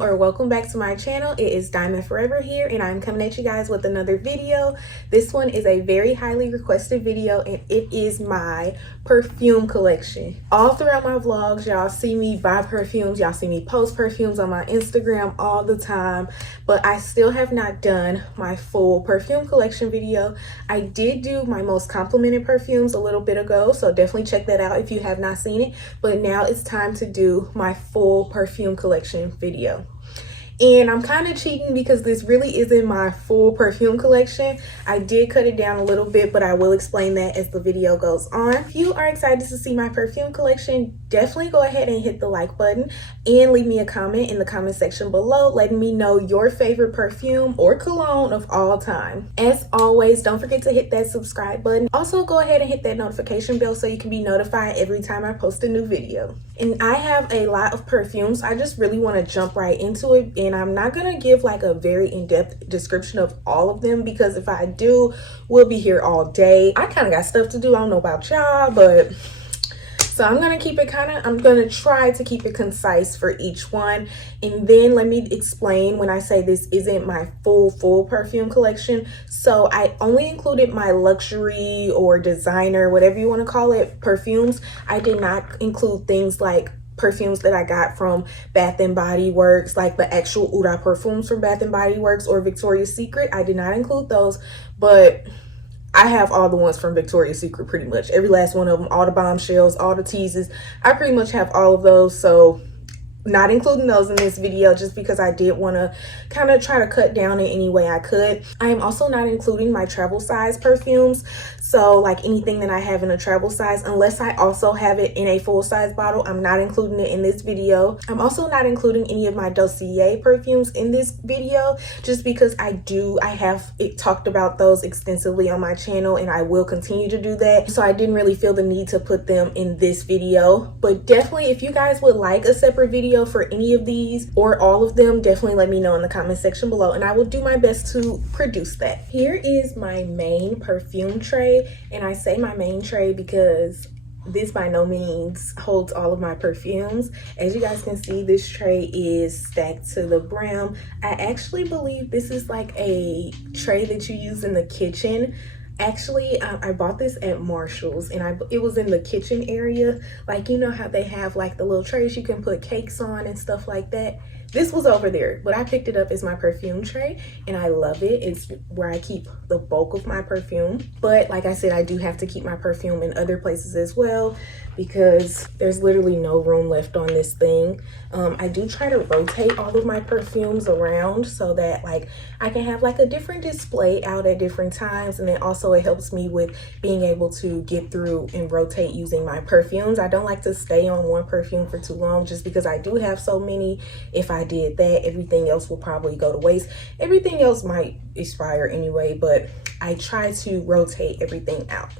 or welcome back to my channel. It is Diamond Forever here, and I'm coming at you guys with another video. This one is a very highly requested video, and it is my perfume collection. All throughout my vlogs, y'all see me buy perfumes, y'all see me post perfumes on my Instagram all the time, but I still have not done my full perfume collection video. I did do my most complimented perfumes a little bit ago, so definitely check that out if you have not seen it. But now it's time to do my full perfume collection video. And I'm kind of cheating because this really isn't my full perfume collection. I did cut it down a little bit, but I will explain that as the video goes on. If you are excited to see my perfume collection, definitely go ahead and hit the like button and leave me a comment in the comment section below letting me know your favorite perfume or cologne of all time. As always, don't forget to hit that subscribe button. Also, go ahead and hit that notification bell so you can be notified every time I post a new video. And I have a lot of perfumes. I just really want to jump right into it, and I'm not going to give like a very in-depth description of all of them because if I do, we'll be here all day. I kind of got stuff to do. I don't know about y'all, but so I'm going to keep it I'm going to try to keep it concise for each one. And then let me explain when I say this isn't my full perfume collection. So I only included my luxury or designer, whatever you want to call it, perfumes. I did not include things like perfumes that I got from Bath and Body Works, like the actual Eau de Perfumes from Bath and Body Works or Victoria's Secret. I did not include those, but I have all the ones from Victoria's Secret, pretty much every last one of them, all the bombshells, all the teases. I pretty much have all of those, so not including those in this video just because I did want to kind of try to cut down in any way I could. I am also not including my travel size perfumes, so like anything that I have in a travel size, unless I also have it in a full size bottle, I'm not including it in this video. I'm also not including any of my dossier perfumes in this video just because I have talked about those extensively on my channel, and I will continue to do that, so I didn't really feel the need to put them in this video. But definitely, if you guys would like a separate video for any of these or all of them, definitely let me know in the comment section below, and I will do my best to produce that. Here is my main perfume tray, and I say my main tray because this by no means holds all of my perfumes. As you guys can see, this tray is stacked to the brim. I actually believe this is like a tray that you use in the kitchen. Actually, I bought this at Marshall's, and it was in the kitchen area. Like, you know how they have like the little trays you can put cakes on and stuff like that? This was over there, but I picked it up as my perfume tray, and I love it. It's where I keep the bulk of my perfume. But like I said, I do have to keep my perfume in other places as well because there's literally no room left on this thing. I do try to rotate all of my perfumes around so that like I can have like a different display out at different times, and then also it helps me with being able to get through and rotate using my perfumes. I don't like to stay on one perfume for too long just because I do have so many. If I did that, everything else will probably go to waste. Everything else might expire anyway, but I try to rotate everything out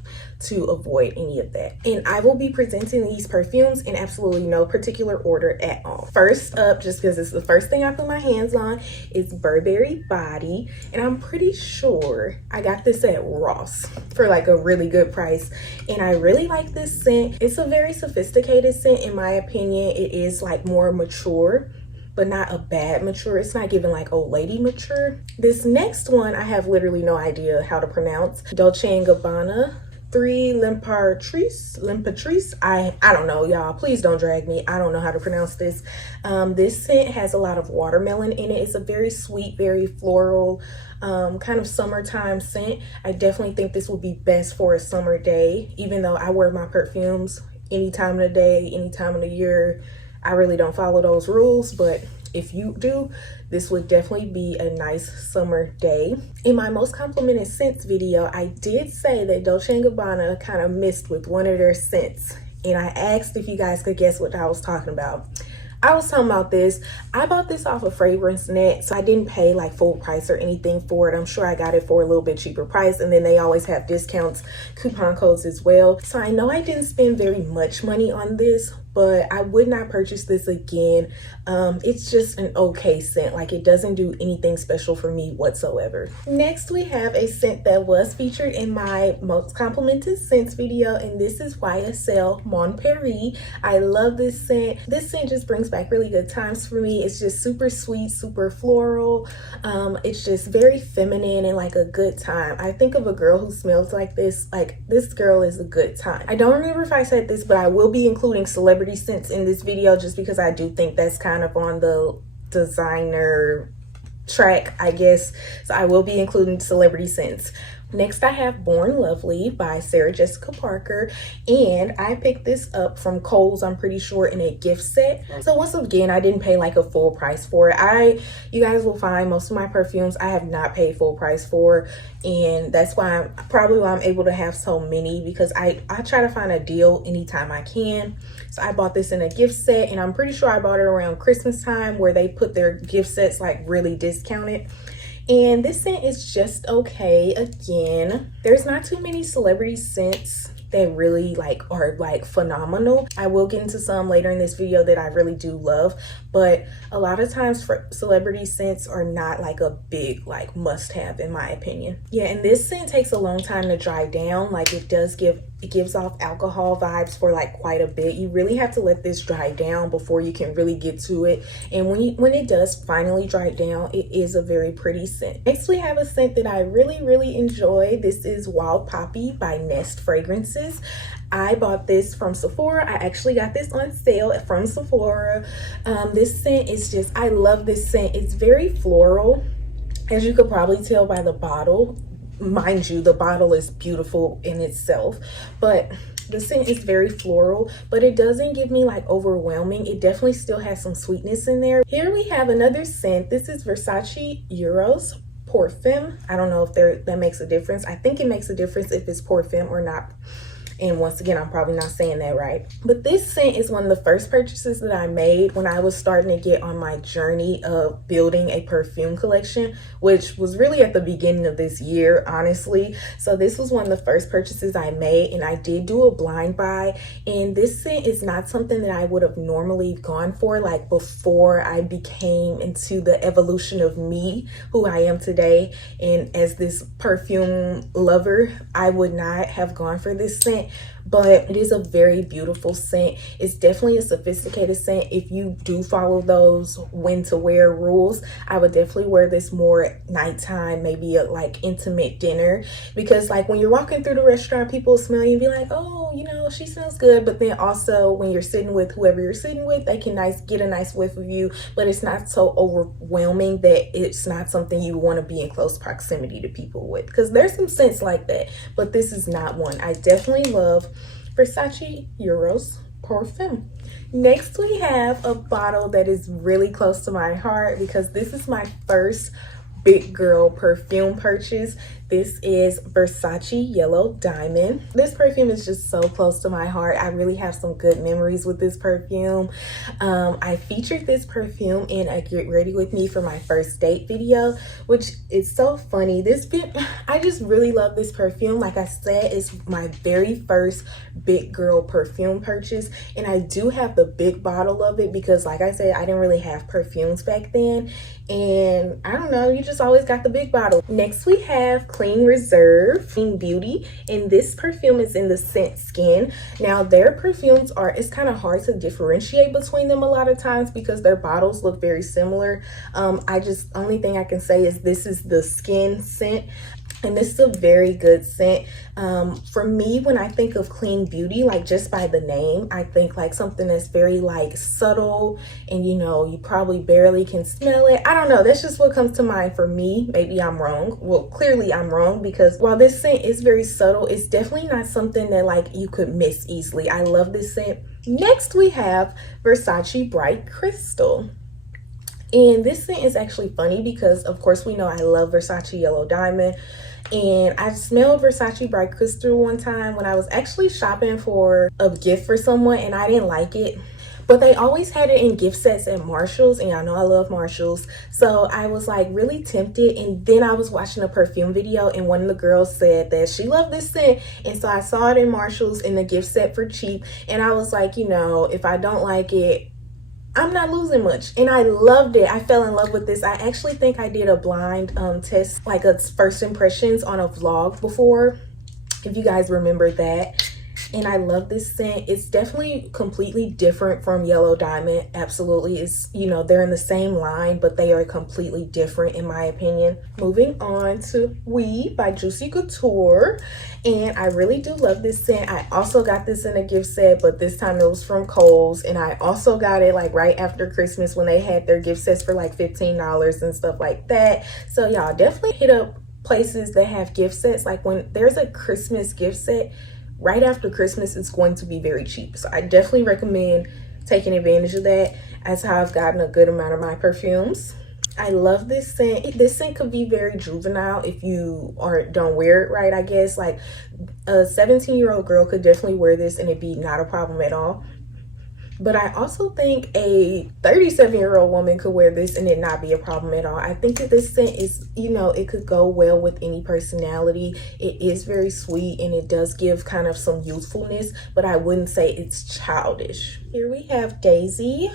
to avoid any of that. And I will be presenting these perfumes in absolutely no particular order at all. First up, just because it's the first thing I put my hands on, is Burberry Body, and I'm pretty sure I got this at Ross for like a really good price, and I really like this scent. It's a very sophisticated scent in my opinion. It is like more mature, but not a bad mature. It's not giving like old lady mature. This next one I have literally no idea how to pronounce. Dolce & Gabbana 3 L'Imperatrice. I don't know, y'all. Please don't drag me. I don't know how to pronounce this. This scent has a lot of watermelon in it. It's a very sweet, very floral, kind of summertime scent. I definitely think this would be best for a summer day, even though I wear my perfumes any time of the day, any time of the year. I really don't follow those rules, but if you do, this would definitely be a nice summer day. In my most complimented scents video, I did say that Dolce & Gabbana kind of missed with one of their scents, and I asked if you guys could guess what I was talking about. I was talking about this. I bought this off of Fragrance Net, so I didn't pay like full price or anything for it. I'm sure I got it for a little bit cheaper price, and then they always have discounts, coupon codes as well. So I know I didn't spend very much money on this, but I would not purchase this again. It's just an okay scent. Like, it doesn't do anything special for me whatsoever. Next, we have a scent that was featured in my most complimented scents video, and this is YSL Mon Paris. I love this scent. This scent just brings back really good times for me. It's just super sweet, super floral. It's just very feminine and like a good time. I think of a girl who smells like this girl is a good time. I don't remember if I said this, but I will be including celebrity scents in this video just because I do think that's kind of on the designer track, I guess. So I will be including celebrity scents. Next, I have Born Lovely by Sarah Jessica Parker, and I picked this up from Kohl's, I'm pretty sure, in a gift set. So once again, I didn't pay like a full price for it. You guys will find most of my perfumes I have not paid full price for, and that's why I'm able to have so many, because I try to find a deal anytime I can. So I bought this in a gift set, and I'm pretty sure I bought it around Christmas time, where they put their gift sets like really discounted. And this scent is just okay. Again, there's not too many celebrity scents that really are phenomenal. I will get into some later in this video that I really do love, but a lot of times for celebrity scents are not like a big must have in my opinion. Yeah, and this scent takes a long time to dry down. Like, it gives off alcohol vibes for quite a bit. You really have to let this dry down before you can really get to it. And when it does finally dry down, it is a very pretty scent. Next, we have a scent that I really enjoy. This is Wild Poppy by Nest Fragrances. I bought this from Sephora. I actually got this on sale from Sephora. This scent is just, I love this scent. It's very floral, as you could probably tell by the bottle. Mind you, the bottle is beautiful in itself, but the scent is very floral, but it doesn't give me overwhelming. It definitely still has some sweetness in there. Here we have another scent. This is Versace Euros Perfume. I don't know if that makes a difference. I think it makes a difference if it's Perfume or not. And once again, I'm probably not saying that right. But this scent is one of the first purchases that I made when I was starting to get on my journey of building a perfume collection, which was really at the beginning of this year, honestly. So this was one of the first purchases I made, and I did do a blind buy. And this scent is not something that I would have normally gone for before I became into the evolution of me, who I am today. And as this perfume lover, I would not have gone for this scent. But it is a very beautiful scent. It's definitely a sophisticated scent. If you do follow those when to wear rules, I would definitely wear this more at nighttime, maybe at intimate dinner, because when you're walking through the restaurant, people smell you and be like, oh, she smells good. But then also when you're sitting with whoever you're sitting with, they can get a nice whiff of you, but it's not so overwhelming that it's not something you want to be in close proximity to people with, because there's some scents like that, but this is not one. I definitely love Versace Euros Perfume. Next, we have a bottle that is really close to my heart, because this is my first big girl perfume purchase. This is Versace Yellow Diamond. This perfume is just so close to my heart. I really have some good memories with this perfume. I featured this perfume in a Get Ready With Me for My First Date video, which is so funny. I just really love this perfume. Like I said, it's my very first big girl perfume purchase, and I do have the big bottle of it because, like I said, I didn't really have perfumes back then, and I don't know, you just always got the big bottle. Next, we have Clean Reserve Clean Beauty, and this perfume is in the scent Skin. Now, their perfumes it's kind of hard to differentiate between them a lot of times because their bottles look very similar. Only thing I can say is this is the Skin scent, and this is a very good scent. For me, when I think of Clean Beauty, just by the name, I think something that's very subtle, and you probably barely can smell it. I don't know, that's just what comes to mind for me. Maybe I'm wrong. Well, clearly I'm wrong, because while this scent is very subtle, it's definitely not something that you could miss easily. I love this scent. Next, we have Versace Bright Crystal. And this scent is actually funny because, of course, we know I love Versace Yellow Diamond. And I smelled Versace Bright Crystal one time when I was actually shopping for a gift for someone, and I didn't like it. but they always had it in gift sets at Marshall's, and y'all know I love Marshall's. So I was like really tempted, and then I was watching a perfume video, and one of the girls said that she loved this scent, and so I saw it in Marshall's in the gift set for cheap, and I was like, you know, if I don't like it, I'm not losing much. And I loved it. I fell in love with this. I actually think I did a blind test, like a first impressions on a vlog before, if you guys remember that. And I love this scent. It's definitely completely different from Yellow Diamond. Absolutely. It's, you know, they're in the same line, but they are completely different in my opinion. Moving on to Oui by Juicy Couture. And I really do love this scent. I also got this in a gift set, but this time it was from Kohl's. And I also got it like right after Christmas when they had their gift sets for like $15 and stuff like that. So y'all definitely hit up places that have gift sets. Like when there's a Christmas gift set, right after Christmas, it's going to be very cheap. So I definitely recommend taking advantage of that. That's how I've gotten a good amount of my perfumes. I love this scent. This scent could be very juvenile if you don't wear it right, I guess. Like a 17-year-old girl could definitely wear this and it'd be not a problem at all. But I also think a 37-year-old woman could wear this and it not be a problem at all. I think that this scent is, you know, it could go well with any personality. It is very sweet and it does give kind of some youthfulness, but I wouldn't say it's childish. Here we have Daisy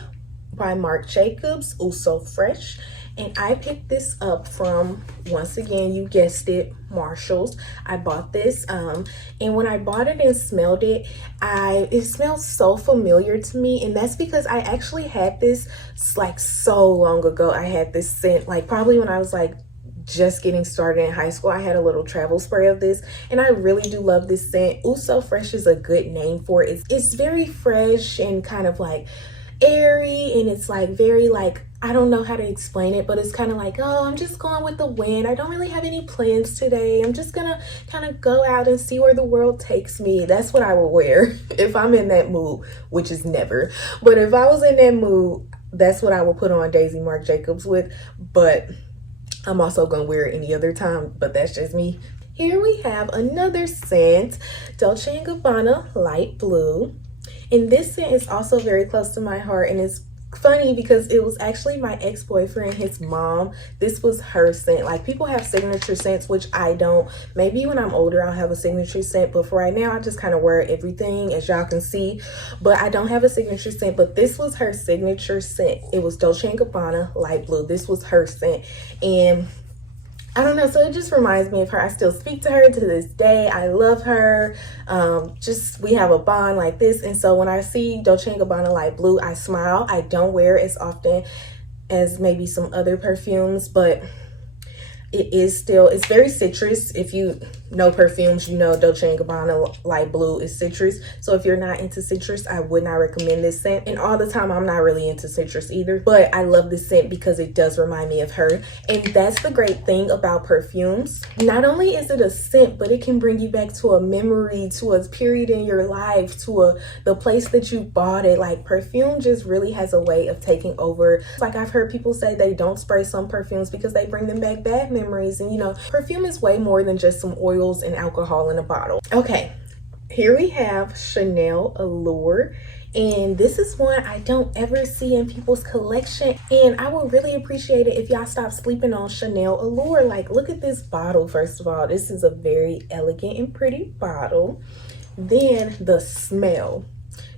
by Marc Jacobs, Ooh So Fresh. And I picked this up from, once again, you guessed it, Marshall's. I bought this, and when I bought it and smelled it, it smells so familiar to me, and that's because I actually had this like so long ago. I had this scent, like probably when I was like just getting started in high school. I had a little travel spray of this, and I really do love this scent. Ooh So Fresh is a good name for it. It's very fresh and kind of like airy, and it's like very like, I don't know how to explain it, but it's kind of like, oh, I'm just going with the wind. I don't really have any plans today. I'm just gonna kind of go out and see where the world takes me. That's what I would wear if I'm in that mood, which is never. But if I was in that mood, that's what I would put on Daisy Marc Jacobs with. But I'm also gonna wear it any other time, but that's just me. Here we have another scent, Dolce & Gabbana Light Blue. And this scent is also very close to my heart, and it's funny because it was actually my ex-boyfriend, his mom. This was her scent. Like, people have signature scents, which I don't. Maybe when I'm older I'll have a signature scent, but for right now I just kind of wear everything, as y'all can see. But I don't have a signature scent, but this was her signature scent. It was Dolce & Gabbana Light Blue. This was her scent, and I don't know, so it just reminds me of her. I still speak to her to this day. I love her. Just, we have a bond like this. And so when I see Dolce & Gabbana Light Blue, I smile. I don't wear it as often as maybe some other perfumes, but it is still, it's very citrus. If you know perfumes, you know Dolce & Gabbana Light Blue is citrus. So if you're not into citrus, I would not recommend this scent. And all the time, I'm not really into citrus either. But I love this scent because it does remind me of her. And that's the great thing about perfumes. Not only is it a scent, but it can bring you back to a memory, to a period in your life, to the place that you bought it. Like, perfume just really has a way of taking over. Like, I've heard people say they don't spray some perfumes because they bring them back bad memories. And you know, perfume is way more than just some oils and alcohol in a bottle. Okay, here we have Chanel Allure, and this is one I don't ever see in people's collection, and I would really appreciate it if y'all stop sleeping on Chanel Allure. Like, look at this bottle. First of all, this is a very elegant and pretty bottle. Then the smell.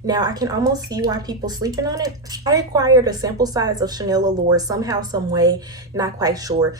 Now, I can almost see why people sleeping on it. I acquired a sample size of Chanel Allure somehow, some way, not quite sure.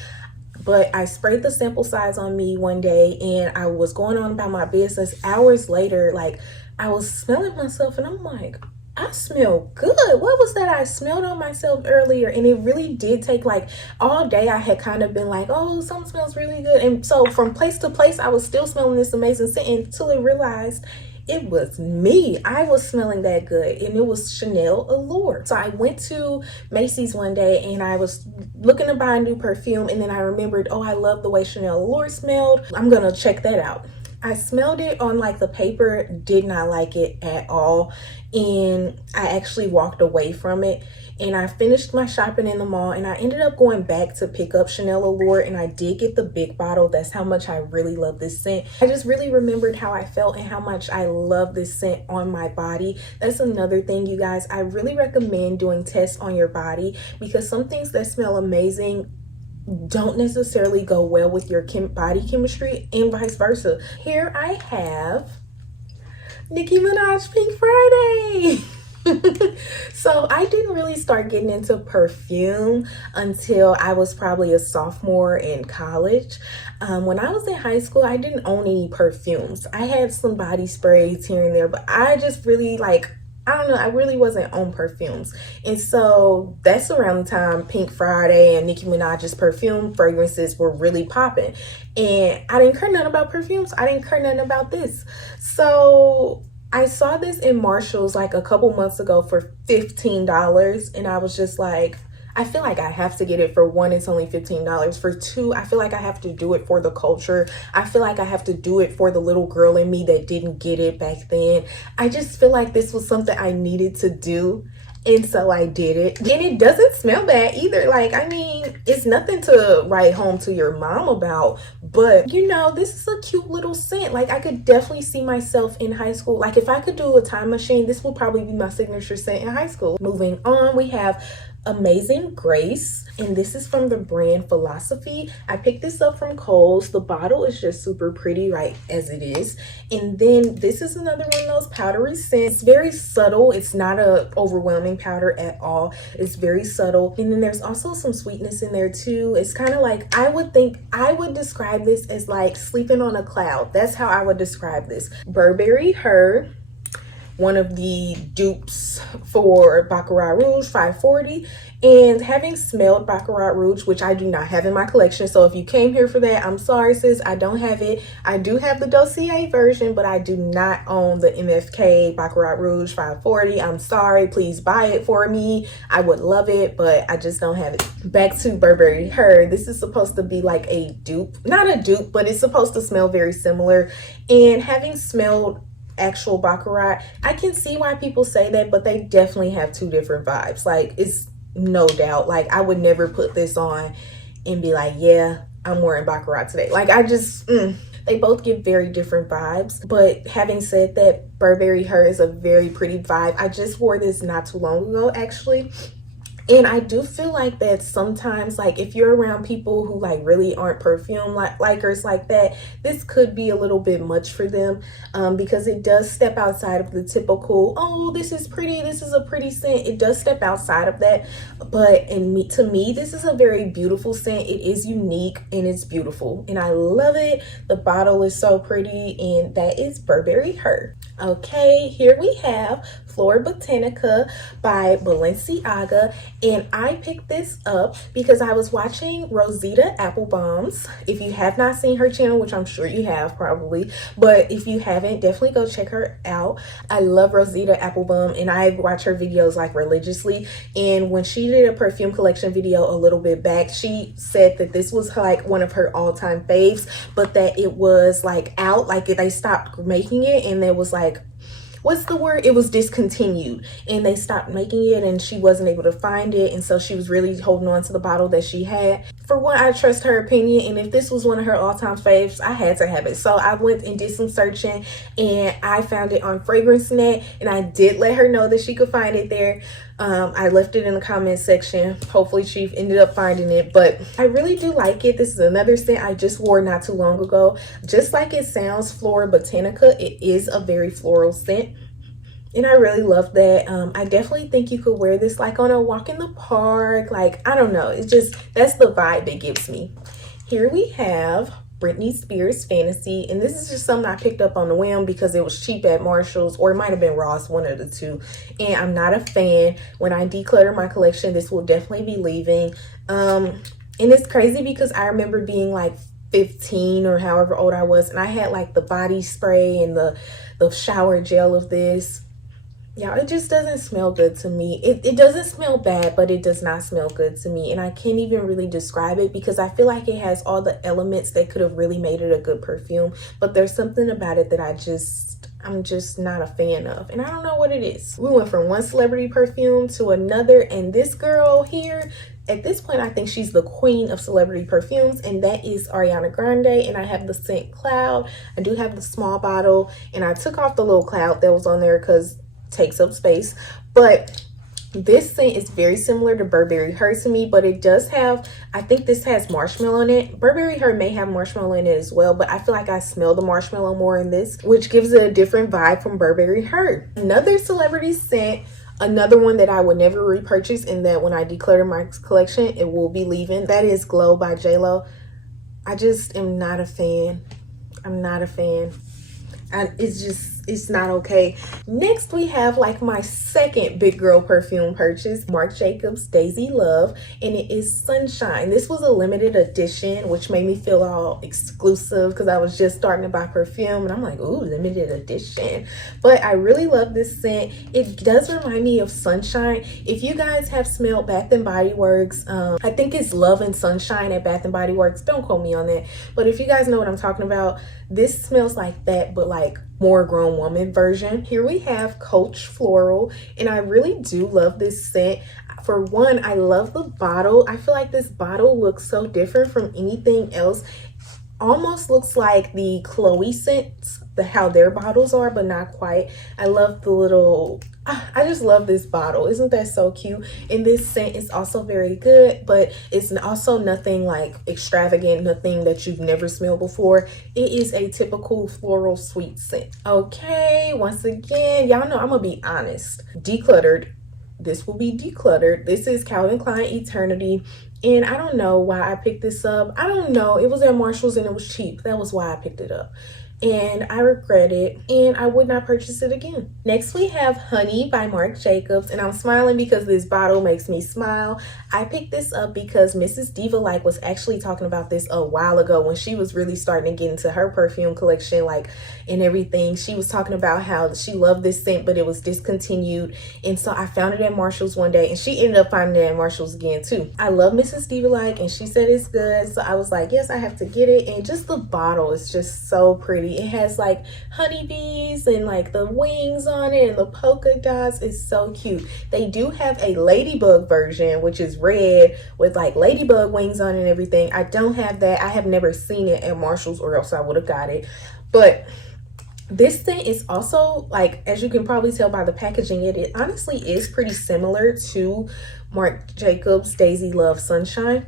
But I sprayed the sample size on me one day, and I was going on about my business. Hours later, like, I was smelling myself, and I'm like, I smell good. What was that I smelled on myself earlier? And it really did take, like, all day I had kind of been like, oh, something smells really good. And so from place to place, I was still smelling this amazing scent until I realized it was me. I was smelling that good, and it was Chanel Allure. So I went to Macy's one day, and I was looking to buy a new perfume, and then I remembered, oh, I love the way Chanel Allure smelled. I'm gonna check that out. I smelled it on like the paper, did not like it at all, and I actually walked away from it. and I finished my shopping in the mall, and I ended up going back to pick up Chanel Allure, and I did get the big bottle. That's how much I really love this scent. I just really remembered how I felt and how much I love this scent on my body. That's another thing, you guys. I really recommend doing tests on your body, because some things that smell amazing don't necessarily go well with your body chemistry, and vice versa. Here I have Nicki Minaj Pink Friday. So I didn't really start getting into perfume until I was probably a sophomore in college. When I was in high school, I didn't own any perfumes. I had some body sprays here and there, but I just really I don't know, I really wasn't on perfumes. And so that's around the time Pink Friday and Nicki Minaj's perfume fragrances were really popping. And I didn't care nothing about perfumes. I didn't care nothing about this. So I saw this in Marshall's like a couple months ago for $15. And I was just like, I feel like I have to get it. For one, it's only $15. For two, I feel like I have to do it for the culture. I feel like I have to do it for the little girl in me that didn't get it back then. I just feel like this was something I needed to do. And so I did it. And it doesn't smell bad either. Like, I mean, it's nothing to write home to your mom about. But, you know, this is a cute little scent. Like, I could definitely see myself in high school. Like, if I could do a time machine, this will probably be my signature scent in high school. Moving on, we have Amazing Grace, and this is from the brand Philosophy. I picked this up from Kohl's. The bottle is just super pretty, right as it is. And then this is another one of those powdery scents. It's very subtle. It's not a overwhelming powder at all. It's very subtle. And then there's also some sweetness in there too. It's kind of like, I would describe this as like sleeping on a cloud. That's how I would describe this. Burberry Her, one of the dupes for Baccarat Rouge 540. And having smelled Baccarat Rouge, which I do not have in my collection, so if you came here for that, I'm sorry sis, I don't have it. I do have the Dossier version, but I do not own the MFK Baccarat Rouge 540. I'm sorry, please buy it for me. I would love it, but I just don't have it. Back to Burberry Her. This is supposed to be like a dupe, not a dupe, but it's supposed to smell very similar. And having smelled actual Baccarat, I can see why people say that, but they definitely have two different vibes. Like, it's no doubt, like, I would never put this on and be like, yeah, I'm wearing Baccarat today. Like, I just they both give very different vibes. But having said that, Burberry Her is a very pretty vibe. I just wore this not too long ago, actually. And I do feel like that sometimes, like, if you're around people who like really aren't perfume likers like that, this could be a little bit much for them, because it does step outside of the typical, oh, this is pretty, this is a pretty scent. It does step outside of that. But to me, this is a very beautiful scent. It is unique and it's beautiful and I love it. The bottle is so pretty, and that is Burberry Her. Okay, here we have Flora Botanica by Balenciaga, and I picked this up because I was watching Rosita Applebaum's. If you have not seen her channel, which I'm sure you have probably, but if you haven't, definitely go check her out. I love Rosita Applebaum and I watch her videos like religiously, and when she did a perfume collection video a little bit back, she said that this was like one of her all-time faves, but that it was like out, like they stopped making it, and there was like, what's the word? It was discontinued, and they stopped making it and she wasn't able to find it. And so she was really holding on to the bottle that she had. For one, I trust her opinion, and if this was one of her all-time faves, I had to have it. So I went and did some searching, and I found it on FragranceNet, and I did let her know that she could find it there. I left it in the comment section. Hopefully she ended up finding it, but I really do like it. This is another scent I just wore not too long ago. Just like it sounds, Flora Botanica, it is a very floral scent, and I really love that. I definitely think you could wear this like on a walk in the park. Like, I don't know, it's just, that's the vibe it gives me. Here we have Britney Spears Fantasy, and this is just something I picked up on the whim because it was cheap at Marshall's, or it might have been Ross, one of the two, and I'm not a fan. When I declutter my collection, this will definitely be leaving. And it's crazy because I remember being like 15 or however old I was, and I had like the body spray and the shower gel of this. Yeah, it just doesn't smell good to me. It doesn't smell bad, but it does not smell good to me. And I can't even really describe it because I feel like it has all the elements that could have really made it a good perfume. But there's something about it that I'm just not a fan of. And I don't know what it is. We went from one celebrity perfume to another. And this girl here, at this point, I think she's the queen of celebrity perfumes, and that is Ariana Grande. And I have the scent Cloud. I do have the small bottle, and I took off the little cloud that was on there because takes up space. But this scent is very similar to Burberry Her to me, but it does have, I think this has marshmallow in it. Burberry Her may have marshmallow in it as well, but I feel like I smell the marshmallow more in this, which gives it a different vibe from Burberry Her. Another celebrity scent, another one that I would never repurchase, and that when I declutter my collection, it will be leaving. That is Glow by JLo. I just am not a fan. I'm not a fan. And it's not okay. Next, we have like my second big girl perfume purchase, Marc Jacobs Daisy Love, and it is Sunshine. This was a limited edition, which made me feel all exclusive because I was just starting to buy perfume, and I'm like, ooh, limited edition. But I really love this scent. It does remind me of Sunshine. If you guys have smelled Bath and Body Works, I think it's Love and Sunshine at Bath and Body Works. Don't quote me on that. But if you guys know what I'm talking about, this smells like that, but like more grown woman version. Here we have Coach Floral, and I really do love this scent. For one, I love the bottle. I feel like this bottle looks so different from anything else. Almost looks like the Chloe scents, how their bottles are, but not quite. I love the little, I just love this bottle. Isn't that so cute? And this scent is also very good, but it's also nothing like extravagant, nothing that you've never smelled before. It is a typical floral sweet scent. Okay, once again, y'all know I'm gonna be honest. Decluttered. This will be decluttered. This is Calvin Klein Eternity. And I don't know why I picked this up. I don't know. It was at Marshall's and it was cheap. That was why I picked it up. And I regret it, and I would not purchase it again. Next, we have Honey by Marc Jacobs, and I'm smiling because this bottle makes me smile. I picked this up because Mrs. Diva Like was actually talking about this a while ago when she was really starting to get into her perfume collection, like, and everything. She was talking about how she loved this scent, but it was discontinued. And so I found it at Marshall's one day, and she ended up finding it at Marshall's again too. I love Mrs. Diva Like, and she said it's good. So I was like, yes, I have to get it. And just the bottle is just so pretty. It has like honeybees and like the wings on it and the polka dots. It's so cute. They do have a ladybug version, which is red with like ladybug wings on it and everything. I don't have that. I have never seen it at Marshall's, or else I would have got it. But this thing is also, like, as you can probably tell by the packaging, it honestly is pretty similar to Marc Jacobs Daisy Love Sunshine.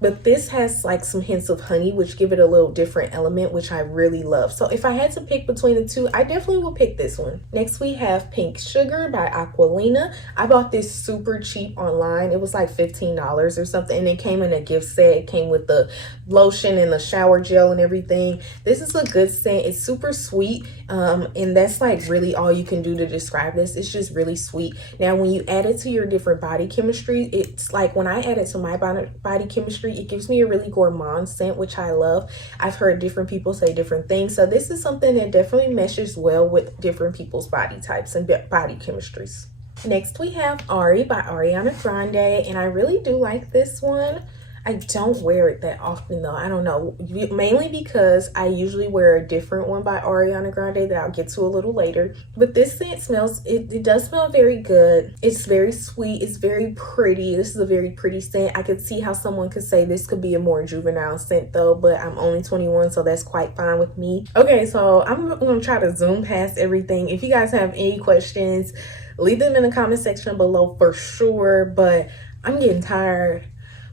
But this has like some hints of honey, which give it a little different element, which I really love. So if I had to pick between the two, I definitely will pick this one. Next, we have Pink Sugar by Aquilina. I bought this super cheap online. It was like $15 or something, and it came in a gift set. It came with the lotion and the shower gel and everything. This is a good scent. It's super sweet, and that's like really all you can do to describe this. It's just really sweet. Now, when you add it to your different body chemistry, it's like when I add it to my body chemistry, it gives me a really gourmand scent, which I love. I've heard different people say different things. So this is something that definitely meshes well with different people's body types and body chemistries. Next, we have Ari by Ariana Grande, and I really do like this one. I don't wear it that often though. I don't know, mainly because I usually wear a different one by Ariana Grande that I'll get to a little later. But this scent smells, it does smell very good. It's very sweet. It's very pretty. This is a very pretty scent. I could see how someone could say this could be a more juvenile scent though, but I'm only 21, so that's quite fine with me. Okay, so I'm gonna try to zoom past everything. If you guys have any questions, leave them in the comment section below for sure. But I'm getting tired.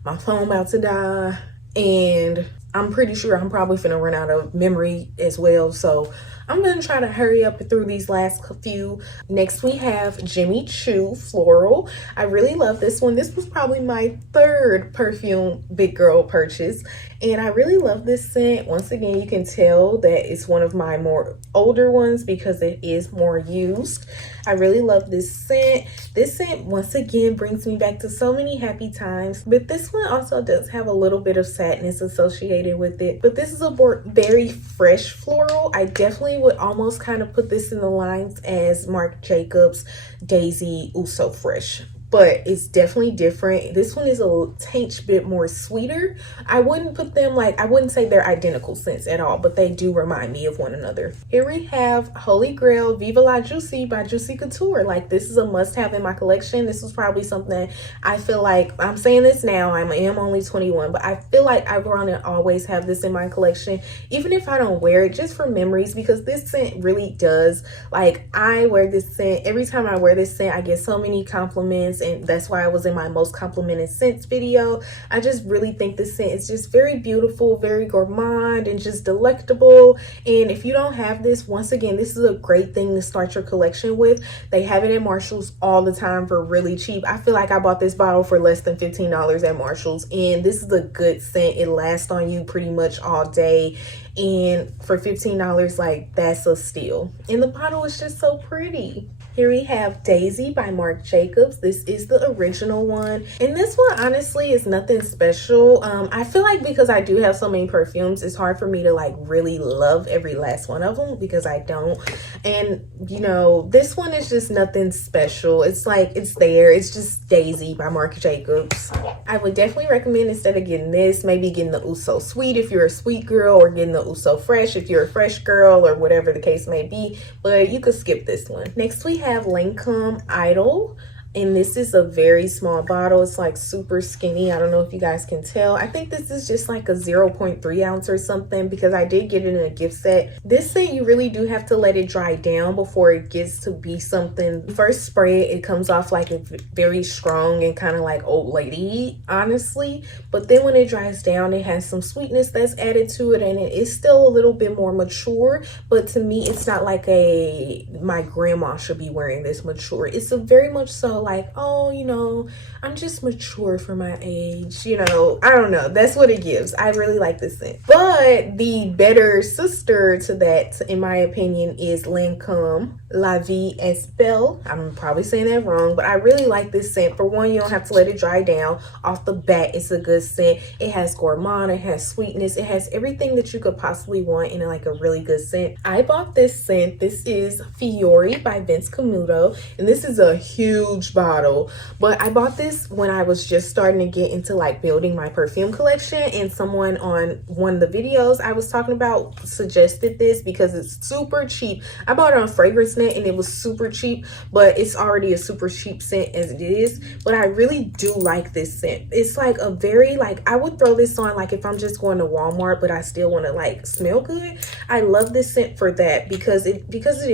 My phone about to die, and I'm pretty sure I'm probably finna run out of memory as well. So I'm gonna try to hurry up through these last few. Next, we have Jimmy Choo Floral. I really love this one. This was probably my third perfume big girl purchase, and I really love this scent. Once again, you can tell that it's one of my more older ones because it is more used. I really love this scent. This scent, once again, brings me back to so many happy times. But this one also does have a little bit of sadness associated with it. But this is a very fresh floral. I definitely would almost kind of put this in the lines as Marc Jacobs Daisy Ooh So Fresh, but it's definitely different. This one is a tinge bit more sweeter. I wouldn't put them like, I wouldn't say they're identical scents at all, but they do remind me of one another. Here we have Holy Grail Viva La Juicy by Juicy Couture. Like, this is a must have in my collection. This was probably something I feel like, I'm saying this now, I am only 21, but I feel like I want to always have this in my collection, even if I don't wear it, just for memories, because this scent really does, like, I wear this scent, every time I wear this scent, I get so many compliments, and that's why I was in my most complimented scents video. I just really think this scent is just very beautiful, very gourmand, and just delectable. And if you don't have this, once again, this is a great thing to start your collection with. They have it at Marshall's all the time for really cheap. I feel like I bought this bottle for less than $15 at Marshall's, and this is a good scent. It lasts on you pretty much all day, and for $15, like, that's a steal. And the bottle is just so pretty. Here we have Daisy by Marc Jacobs. This is the original one, and this one honestly is nothing special. I feel like because I do have so many perfumes, it's hard for me to like really love every last one of them, because I don't. And you know, this one is just nothing special. It's like, it's there, it's just Daisy by Marc Jacobs. I would definitely recommend, instead of getting this, maybe getting the Ooh So Sweet if you're a sweet girl, or getting the Ooh So Fresh if you're a fresh girl, or whatever the case may be, but you could skip this one. Next we have Lancome Idol, and this is a very small bottle. It's like super skinny. I don't know if you guys can tell. I think this is just like a 0.3 ounce or something, because I did get it in a gift set. This scent, you really do have to let it dry down before it gets to be something. First spray, it comes off like a very strong and kind of like old lady, honestly. But then when it dries down, it has some sweetness that's added to it, and it is still a little bit more mature. But to me, it's not like a, my grandma should be wearing this mature. It's a very much so like, oh, you know, I'm just mature for my age, you know. I don't know, that's what it gives. I really like this scent. But the better sister to that, in my opinion, is Lancome La Vie Est Belle. I'm probably saying that wrong, but I really like this scent. For one, you don't have to let it dry down. Off the bat, it's a good scent. It has gourmand, it has sweetness, it has everything that you could possibly want in like a really good scent. I bought this scent. This is Fiori by Vince Camuto, and this is a huge bottle, but I bought this when I was just starting to get into like building my perfume collection, and someone on one of the videos I was talking about suggested this because it's super cheap. I bought it on Fragrance Net and it was super cheap, but it's already a super cheap scent as it is. But I really do like this scent. It's like a very, like, I would throw this on like if I'm just going to Walmart but I still want to like smell good. I love this scent for that, because it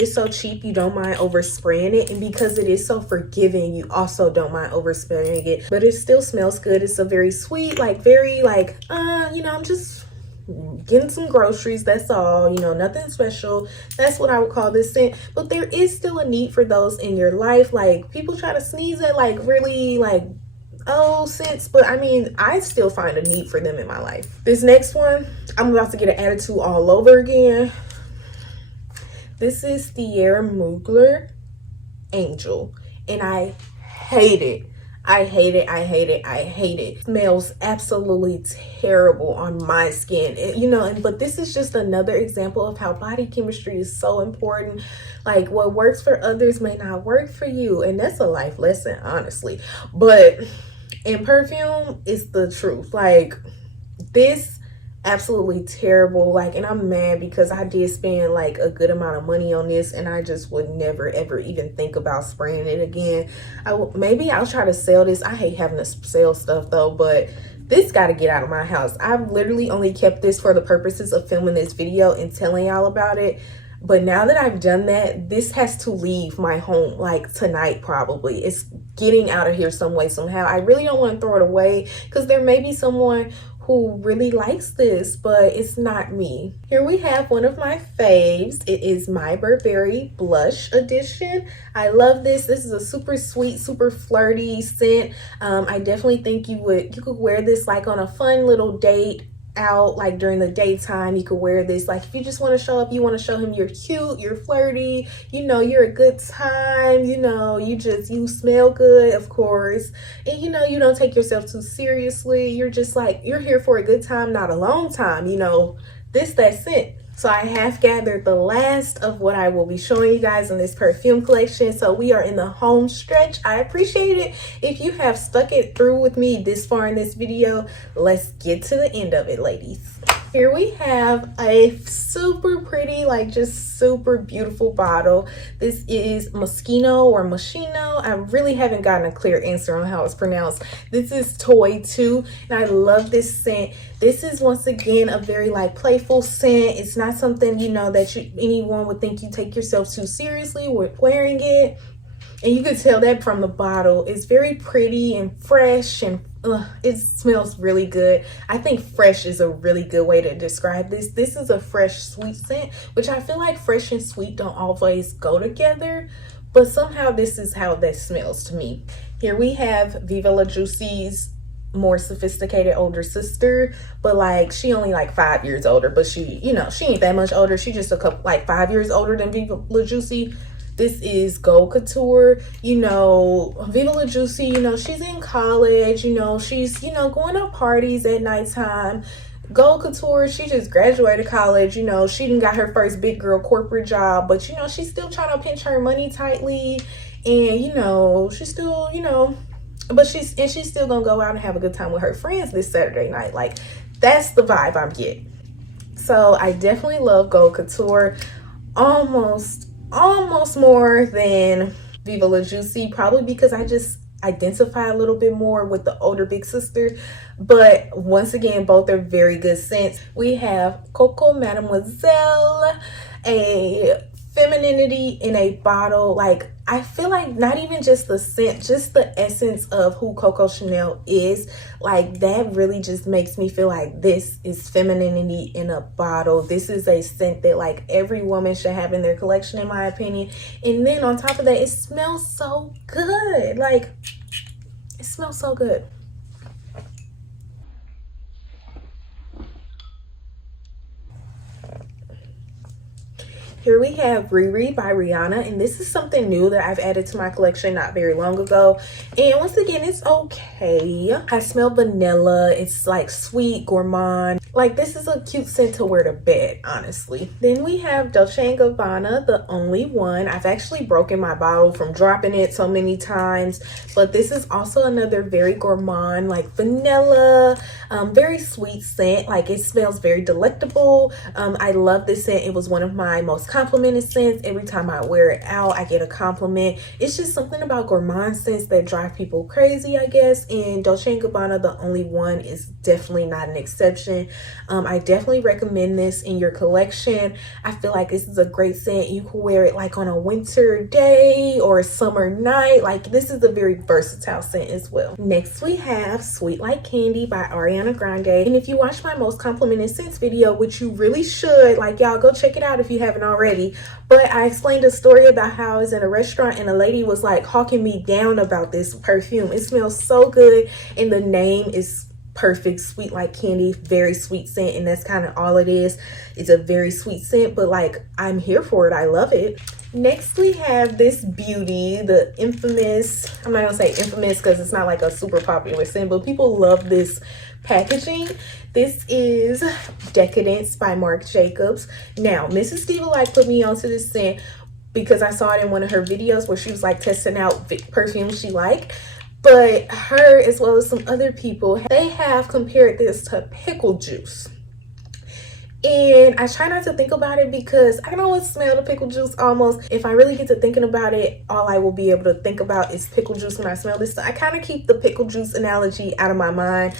is so cheap, you don't mind overspraying it, and because it is so forgiving, you also don't mind overspraying it, but it still smells good. It's a very sweet, like very like, you know, I'm just getting some groceries, that's all, you know, nothing special. That's what I would call this scent. But there is still a need for those in your life. Like, people try to sneeze at like really like old scents, but I mean, I still find a need for them in my life. This next one, I'm about to get an attitude all over again. This is Thierry Mugler Angel, and I hate it. I hate it. I hate it. I hate it. It smells absolutely terrible on my skin. You know, but this is just another example of how body chemistry is so important. Like, what works for others may not work for you. And that's a life lesson, honestly. But in perfume, it's the truth. Like, this absolutely terrible. Like, and I'm mad because I did spend like a good amount of money on this, and I just would never ever even think about spraying it again. Maybe I'll try to sell this. I hate having to sell stuff though, but this got to get out of my house. I've literally only kept this for the purposes of filming this video and telling y'all about it. But now that I've done that, this has to leave my home like tonight probably. It's getting out of here some way, somehow. I really don't want to throw it away, because there may be someone who really likes this, but it's not me. Here we have one of my faves. It is My Burberry Blush Edition. I love this. This is a super sweet, super flirty scent. I definitely think you could wear this like on a fun little date out, like during the daytime. You could wear this like if you just want to show up, you want to show him you're cute, you're flirty, you know, you're a good time, you know, you smell good, of course, and you know, you don't take yourself too seriously. You're just like, you're here for a good time, not a long time, you know. That scent. So I have gathered the last of what I will be showing you guys in this perfume collection. So we are in the home stretch. I appreciate it if you have stuck it through with me this far in this video. Let's get to the end of it, ladies. Here we have a super pretty, like just super beautiful bottle. This is Moschino or Moschino. I really haven't gotten a clear answer on how it's pronounced. This is Toy 2, and I love this scent. This is once again a very like playful scent. It's not something, you know, that anyone would think you take yourself too seriously with wearing it. And you could tell that from the bottle. It's very pretty and fresh, and it smells really good. I think fresh is a really good way to describe this. This is a fresh, sweet scent, which I feel like fresh and sweet don't always go together, but somehow this is how that smells to me. Here we have Viva La Juicy's more sophisticated older sister, but like she only like 5 years older, but she, you know, she ain't that much older. She just a couple, like 5 years older than Viva La Juicy. This is Gold Couture. You know, Viva La Juicy, you know, she's in college, you know, she's, you know, going to parties at nighttime. Gold Couture, she just graduated college, you know, she done got her first big girl corporate job, but you know, she's still trying to pinch her money tightly, and you know, she's still, you know, but she's still gonna go out and have a good time with her friends this Saturday night. Like, that's the vibe I'm getting. So I definitely love Gold Couture almost more than Viva La Juicy, probably because I just identify a little bit more with the older big sister. But once again, both are very good scents. We have Coco Mademoiselle, a femininity in a bottle. Like, I feel like not even just the scent, just the essence of who Coco Chanel is, like that really just makes me feel like this is femininity in a bottle. This is a scent that like every woman should have in their collection, in my opinion. And then on top of that, it smells so good. Like, it smells so good. Here we have Riri by Rihanna, and this is something new that I've added to my collection not very long ago. And once again, it's okay. I smell vanilla. It's like sweet, gourmand. Like, this is a cute scent to wear to bed, honestly. Then we have Dolce & Gabbana, The Only One. I've actually broken my bottle from dropping it so many times, but this is also another very gourmand, like vanilla, very sweet scent. Like, it smells very delectable. I love this scent. It was one of my most complimented scents. Every time I wear it out, I get a compliment. It's just something about gourmand scents that drive people crazy, I guess, and Dolce & Gabbana, The Only One, is definitely not an exception. I definitely recommend this in your collection. I feel like this is a great scent. You can wear it like on a winter day or a summer night. Like, this is a very versatile scent as well. Next we have Sweet Like Candy by Ariana Grande. And if you watch my most complimented scents video, which you really should, like, y'all go check it out if you haven't already, but I explained a story about how I was in a restaurant and a lady was like hawking me down about this perfume. It smells so good, and the name is perfect. Sweet Like Candy, very sweet scent, and that's kind of all it is. It's a very sweet scent, but like, I'm here for it. I love it. Next we have this beauty, the infamous, I'm not gonna say infamous because it's not like a super popular scent, but people love this packaging. This is Decadence by Marc Jacobs. Now, Mrs. Diva like put me onto this scent because I saw it in one of her videos where she was like testing out perfumes she liked. But her, as well as some other people, they have compared this to pickle juice. And I try not to think about it because I can always smell the pickle juice almost. If I really get to thinking about it, all I will be able to think about is pickle juice when I smell this. So I kind of keep the pickle juice analogy out of my mind.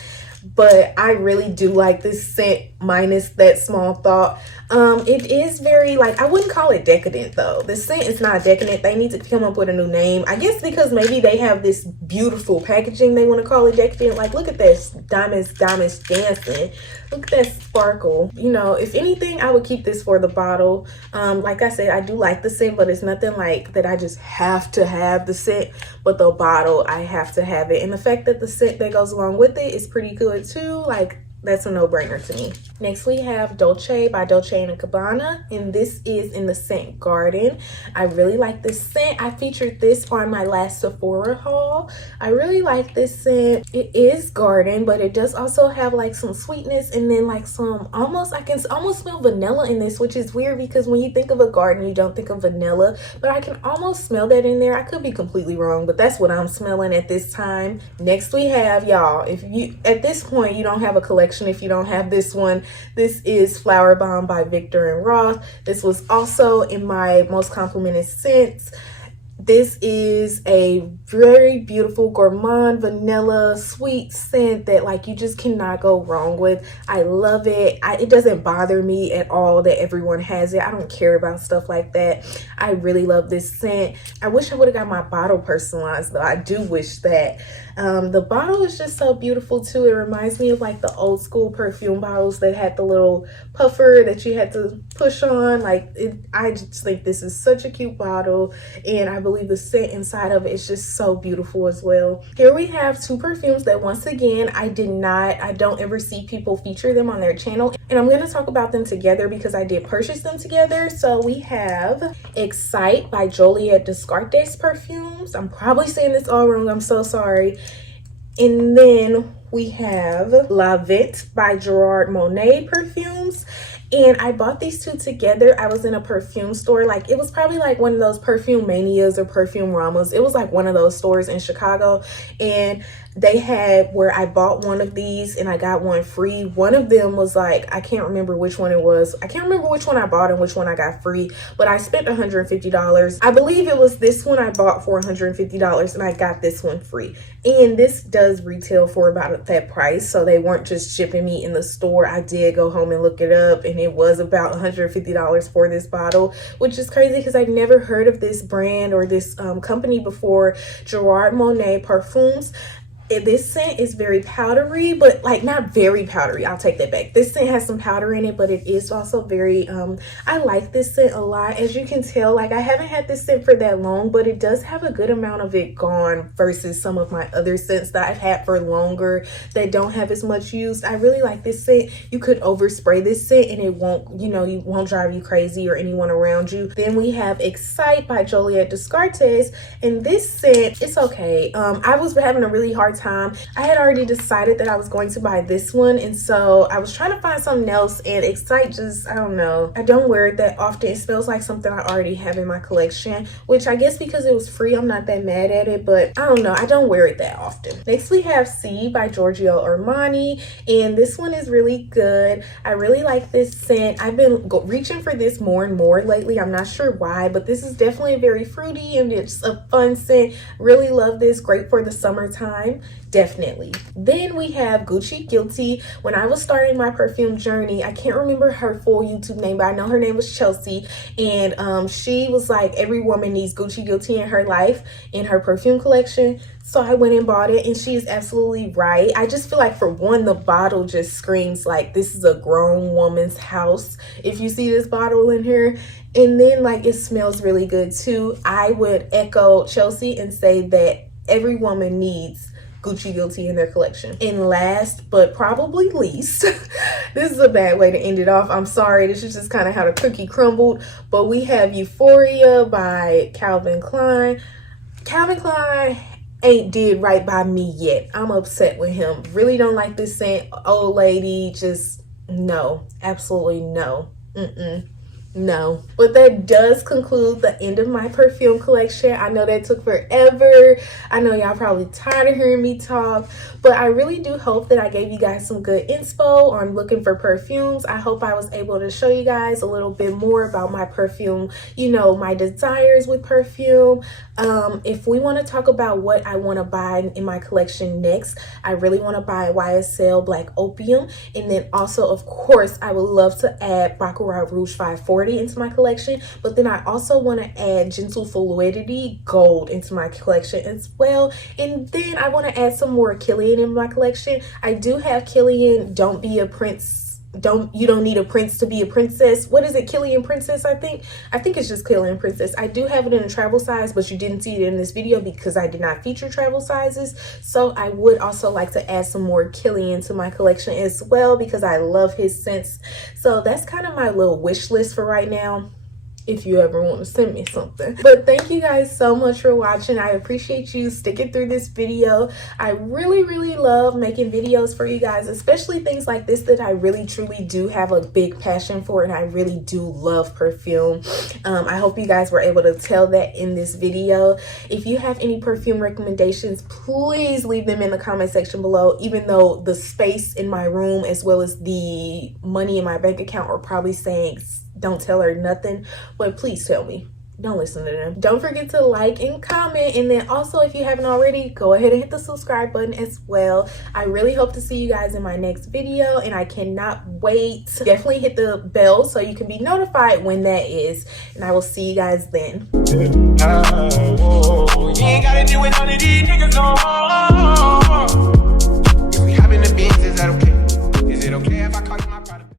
But I really do like this scent, minus that small thought. It is very, like, I wouldn't call it decadent though. The scent is not decadent. They need to come up with a new name, I guess, because maybe they have this beautiful packaging, they want to call it decadent. Like, look at this, diamonds dancing. Look at that sparkle. You know, if anything, I would keep this for the bottle. Like I said, I do like the scent, but it's nothing like that I just have to have the scent. But the bottle, I have to have it. And the fact that the scent that goes along with it is pretty good too. Like, that's a no-brainer to me. Next we have Dolce by Dolce & Gabbana, and this is in the scent Garden. I really like this scent. I featured this on my last Sephora haul. I really like this scent. It is garden, but it does also have like some sweetness, and then like some I can almost smell vanilla in this, which is weird because when you think of a garden you don't think of vanilla, but I can almost smell that in there. I could be completely wrong, but that's what I'm smelling at this time. Next we have, y'all, if you at this point you don't have a collection if you don't have this one. This is Flower Bomb by Victor and Roth. This was also in my most complimented scents. This is a very beautiful gourmand vanilla sweet scent that like you just cannot go wrong with. I love it. It doesn't bother me at all that everyone has it. I don't care about stuff like that. I really love this scent. I wish I would have got my bottle personalized though. I do wish that. The bottle is just so beautiful too. It reminds me of like the old school perfume bottles that had the little puffer that you had to push on. I just think this is such a cute bottle, and I believe the scent inside of it is just so beautiful as well. Here we have two perfumes that once again I don't ever see people feature them on their channel, and I'm going to talk about them together because I did purchase them together. So we have Excite by Joliet Descartes perfumes. I'm probably saying this all wrong, I'm so sorry. And then we have La Vite by Gerard Monet perfumes. And I bought these two together. I was in a perfume store. Like, it was probably like one of those Perfume Manias or Perfume Ramas. It was like one of those stores in Chicago. And they had where I bought one of these and I got one free. One of them was like, I can't remember which one it was. I can't remember which one I bought and which one I got free, but I spent $150. I believe it was this one I bought for $150 and I got this one free. And this does retail for about that price. So they weren't just shipping me in the store. I did go home and look it up, and it was about $150 for this bottle, which is crazy because I've never heard of this brand or this company before. Gerard Monet Perfumes. This scent is very powdery, but like not very powdery. I'll take that back. This scent has some powder in it, but it is also very, I like this scent a lot. As you can tell, like I haven't had this scent for that long, but it does have a good amount of it gone versus some of my other scents that I've had for longer that don't have as much use. I really like this scent. You could overspray this scent and it won't, you won't drive you crazy or anyone around you. Then we have Excite by Joliet Descartes, and this scent, it's okay. I was having a really hard time. I had already decided that I was going to buy this one, and so I was trying to find something else, and Excite just, I don't know. I don't wear it that often. It smells like something I already have in my collection, which I guess because it was free, I'm not that mad at it, but I don't know. I don't wear it that often. Next we have C by Giorgio Armani, and this one is really good. I really like this scent. I've been reaching for this more and more lately. I'm not sure why, but this is definitely very fruity and it's a fun scent. Really love this. Great for the summertime. Definitely. Then we have Gucci Guilty. When I was starting my perfume journey, I can't remember her full YouTube name, but I know her name was Chelsea, and she was like, every woman needs Gucci Guilty in her life, in her perfume collection. So I went and bought it, and she is absolutely right. I just feel like, for one, the bottle just screams like this is a grown woman's house if you see this bottle in here. And then like it smells really good too. I would echo Chelsea and say that every woman needs Gucci Guilty in their collection. And last but probably least, this is a bad way to end it off. I'm sorry, this is just kind of how the cookie crumbled, but we have Euphoria by Calvin Klein. Calvin Klein ain't did right by me yet. I'm upset with him. Really don't like this scent. Old lady, just no, absolutely no. No. But that does conclude the end of my perfume collection. I know that took forever. I know y'all probably tired of hearing me talk, but I really do hope that I gave you guys some good inspo on looking for perfumes. I hope I was able to show you guys a little bit more about my perfume, my desires with perfume. If we want to talk about what I want to buy in my collection next, I really want to buy YSL Black Opium, and then also, of course, I would love to add Baccarat Rouge 540 into my collection, but then I also want to add Gentle Fluidity Gold into my collection as well, and then I want to add some more Kilian in my collection. I do have Kilian Don't Be a Prince you don't need a prince to be a princess. What is it, Killian Princess? I think it's just Killian Princess. I do have it in a travel size, but you didn't see it in this video because I did not feature travel sizes. So I would also like to add some more Killian to my collection as well, because I love his scents. So that's kind of my little wish list for right now, if you ever want to send me something. But thank you guys so much for watching. I appreciate you sticking through this video. I really love making videos for you guys, especially things like this that I really truly do have a big passion for, and I really do love perfume. I hope you guys were able to tell that in this video. If you have any perfume recommendations, please leave them in the comment section below, even though the space in my room as well as the money in my bank account are probably saying don't tell her nothing, but please tell me. Don't listen to them. Don't forget to like and comment, and then also, if you haven't already, go ahead and hit the subscribe button as well. I really hope to see you guys in my next video, and I cannot wait. Definitely hit the bell so you can be notified when that is, and I will see you guys then. You ain't gotta deal with none of these niggas no more. If we having the beans, is that okay? Is it okay if I call you my product?